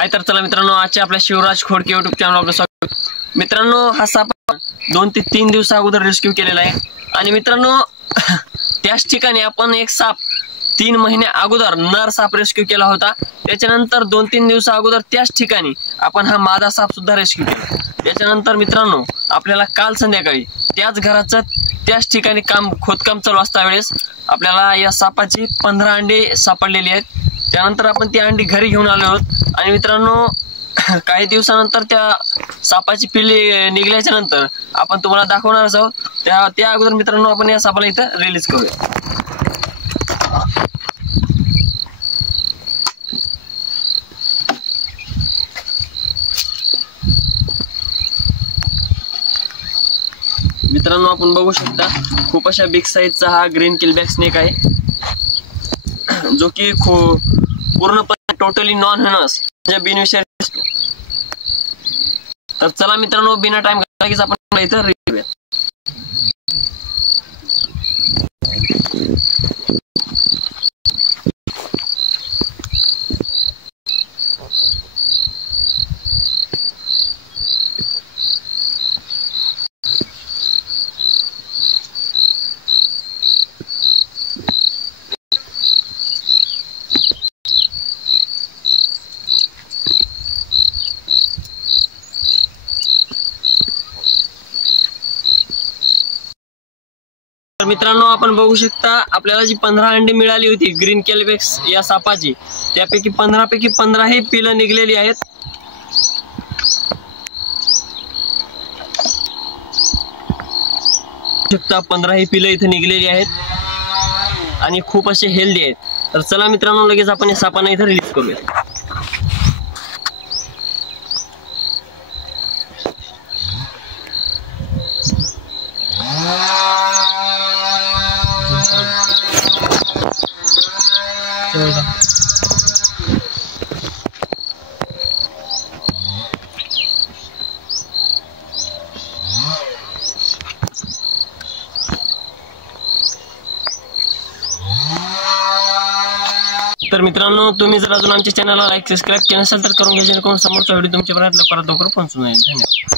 हाय तर चला मित्रांनो, आजच्या आपल्या शिवराज खोडके YouTube चॅनल आपलं स्वागत। मित्रांनो, हा साप 2 ते 3 दिवसा अगोदर रेस्क्यू केलेला आहे आणि मित्रांनो त्याच ठिकाणी आपण एक साप 3 महिने अगोदर नर साप रेस्क्यू केला होता। त्याच्यानंतर 2-3 दिवसा अगोदर त्याच ठिकाणी आपण हा मादा साप सुद्धा रेस्क्यू केला। त्याच्यानंतर मित्रांनो आपल्याला काल संध्याकाळी त्याच घराचं त्याच ठिकाणी खोदकाम चालू असता वेळेस आपल्याला या सापाची 15 अंडे सापडलेली आहेत। त्यानंतर आपण ती अंडी घरी घेऊन आलो आहोत आणि मित्रांनो काही दिवसानंतर त्या सापाची पिल्ले निघल्याच्या नंतर आपण तुम्हाला दाखवणारच आहोत। त्या अगोदर मित्रांनो आपण या सापाला इथं रिलीज करूया। मित्रांनो आपण बघू शकता खूप अशा बिग साईजचा हा ग्रीन किलबॅक स्नेक आहे, जो की पूर्णपणे टोटली नॉन व्हेनस म्हणजे बिनविषारी असतो। तर चला मित्रांनो बिना टाइम घालवता आपण इथं रिव्ह्यू करूया। तर मित्रांनो आपण बघू शकता आपल्याला जी 15 अंडी मिळाली होती ग्रीन केलबॅक्स या सापाची, त्यापैकी 15 पैकी 15 ही पिलं निघलेली आहेत। शकता 15 ही पिलं इथे निघलेली आहेत आणि खूप असे हेल्दी आहेत। तर चला मित्रांनो लगेच आपण या सापांना इथे रिलीज करूया। तर मित्रांनो तुम्ही जर अजून आमच्या चॅनलला लाईक सबस्क्राईब केलं नसेल तर करून घ्या, जेणेकरून समोरचा व्हिडिओ तुमच्यापर्यंत लवकरात लवकर पोहोचून जाईल। धन्यवाद।